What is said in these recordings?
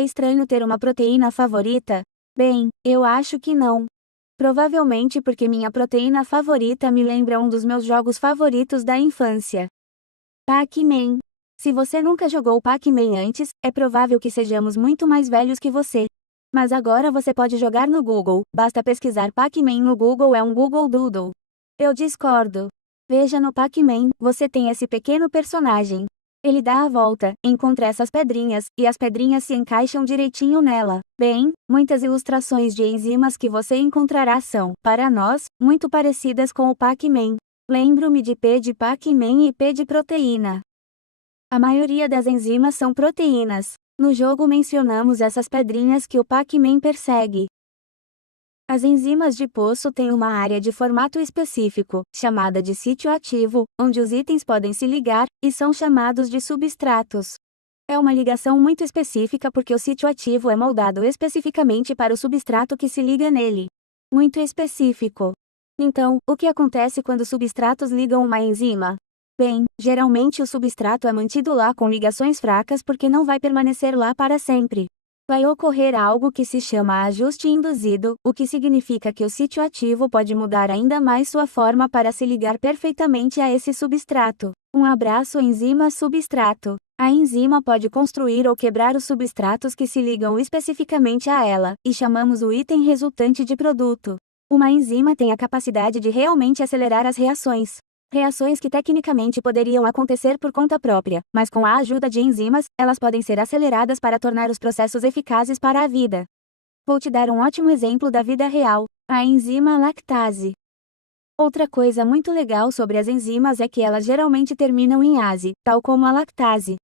É estranho ter uma proteína favorita? Bem, eu acho que não. Provavelmente porque minha proteína favorita me lembra um dos meus jogos favoritos da infância. Pac-Man. Se você nunca jogou Pac-Man antes, é provável que sejamos muito mais velhos que você. Mas agora você pode jogar no Google, basta pesquisar Pac-Man no Google, é um Google Doodle. Eu discordo. Veja no Pac-Man, você tem esse pequeno personagem. Ele dá a volta, encontra essas pedrinhas, e as pedrinhas se encaixam direitinho nela. Bem, muitas ilustrações de enzimas que você encontrará são, para nós, muito parecidas com o Pac-Man. Lembro-me de P de Pac-Man e P de proteína. A maioria das enzimas são proteínas. No jogo mencionamos essas pedrinhas que o Pac-Man persegue. As enzimas de poço têm uma área de formato específico, chamada de sítio ativo, onde os itens podem se ligar, e são chamados de substratos. É uma ligação muito específica porque o sítio ativo é moldado especificamente para o substrato que se liga nele. Muito específico. Então, o que acontece quando substratos ligam uma enzima? Bem, geralmente o substrato é mantido lá com ligações fracas porque não vai permanecer lá para sempre. Vai ocorrer algo que se chama ajuste induzido, o que significa que o sítio ativo pode mudar ainda mais sua forma para se ligar perfeitamente a esse substrato. Um abraço enzima-substrato. A enzima pode construir ou quebrar os substratos que se ligam especificamente a ela, e chamamos o item resultante de produto. Uma enzima tem a capacidade de realmente acelerar as reações. Reações que tecnicamente poderiam acontecer por conta própria, mas com a ajuda de enzimas, elas podem ser aceleradas para tornar os processos eficazes para a vida. Vou te dar um ótimo exemplo da vida real: a enzima lactase. Outra coisa muito legal sobre as enzimas é que elas geralmente terminam em ase, tal como a lactase.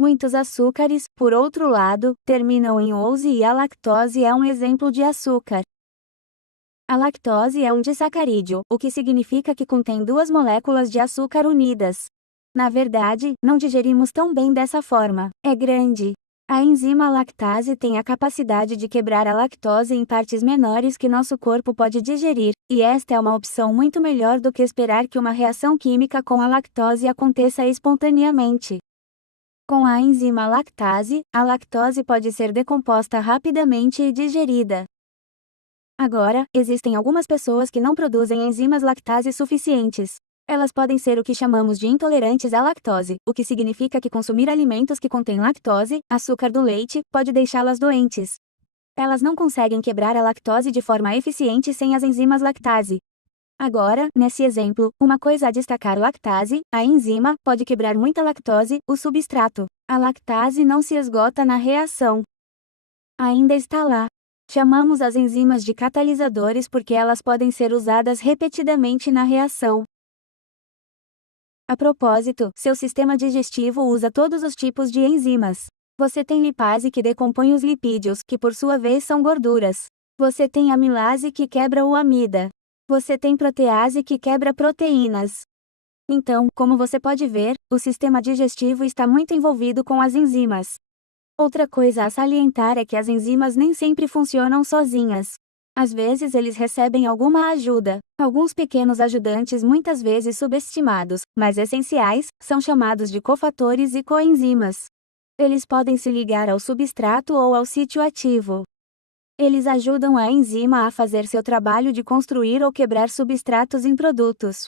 Muitos açúcares, por outro lado, terminam em -ose e a lactose é um exemplo de açúcar. A lactose é um disacarídeo, o que significa que contém duas moléculas de açúcar unidas. Na verdade, não digerimos tão bem dessa forma. É grande. A enzima lactase tem a capacidade de quebrar a lactose em partes menores que nosso corpo pode digerir, e esta é uma opção muito melhor do que esperar que uma reação química com a lactose aconteça espontaneamente. Com a enzima lactase, a lactose pode ser decomposta rapidamente e digerida. Agora, existem algumas pessoas que não produzem enzimas lactase suficientes. Elas podem ser o que chamamos de intolerantes à lactose, o que significa que consumir alimentos que contêm lactose, açúcar do leite, pode deixá-las doentes. Elas não conseguem quebrar a lactose de forma eficiente sem as enzimas lactase. Agora, nesse exemplo, uma coisa a destacar: lactase, a enzima, pode quebrar muita lactose, o substrato. A lactase não se esgota na reação. Ainda está lá. Chamamos as enzimas de catalisadores porque elas podem ser usadas repetidamente na reação. A propósito, seu sistema digestivo usa todos os tipos de enzimas. Você tem lipase que decompõe os lipídios, que por sua vez são gorduras. Você tem amilase que quebra o amida. Você tem protease que quebra proteínas. Então, como você pode ver, o sistema digestivo está muito envolvido com as enzimas. Outra coisa a salientar é que as enzimas nem sempre funcionam sozinhas. Às vezes eles recebem alguma ajuda. Alguns pequenos ajudantes, muitas vezes subestimados, mas essenciais, são chamados de cofatores e coenzimas. Eles podem se ligar ao substrato ou ao sítio ativo. Eles ajudam a enzima a fazer seu trabalho de construir ou quebrar substratos em produtos.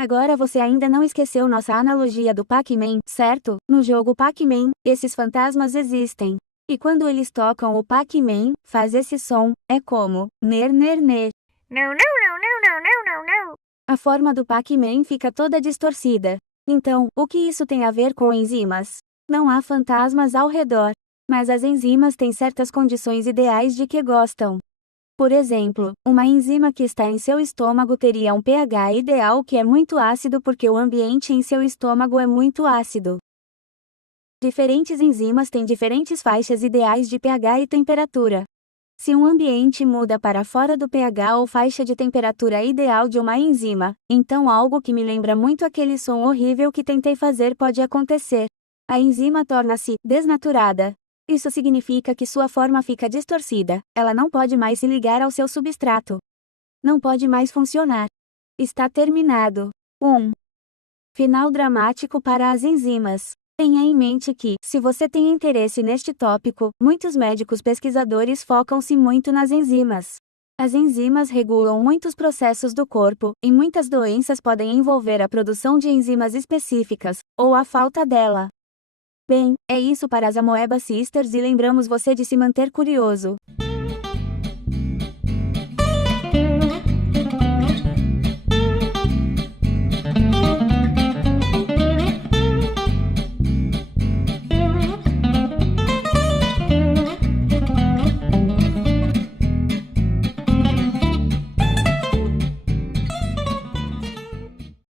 Agora você ainda não esqueceu nossa analogia do Pac-Man, certo? No jogo Pac-Man, esses fantasmas existem. E quando eles tocam o Pac-Man, faz esse som, é como ner ner ner. No, no, no, no, no, no, no, no. A forma do Pac-Man fica toda distorcida. Então, o que isso tem a ver com enzimas? Não há fantasmas ao redor. Mas as enzimas têm certas condições ideais de que gostam. Por exemplo, uma enzima que está em seu estômago teria um pH ideal que é muito ácido porque o ambiente em seu estômago é muito ácido. Diferentes enzimas têm diferentes faixas ideais de pH e temperatura. Se um ambiente muda para fora do pH ou faixa de temperatura ideal de uma enzima, então algo que me lembra muito aquele som horrível que tentei fazer pode acontecer. A enzima torna-se desnaturada. Isso significa que sua forma fica distorcida, ela não pode mais se ligar ao seu substrato. Não pode mais funcionar. Está terminado. 1. Final dramático para as enzimas. Tenha em mente que, se você tem interesse neste tópico, muitos médicos pesquisadores focam-se muito nas enzimas. As enzimas regulam muitos processos do corpo, e muitas doenças podem envolver a produção de enzimas específicas, ou a falta dela. Bem, é isso para as Amoeba Sisters e lembramos você de se manter curioso.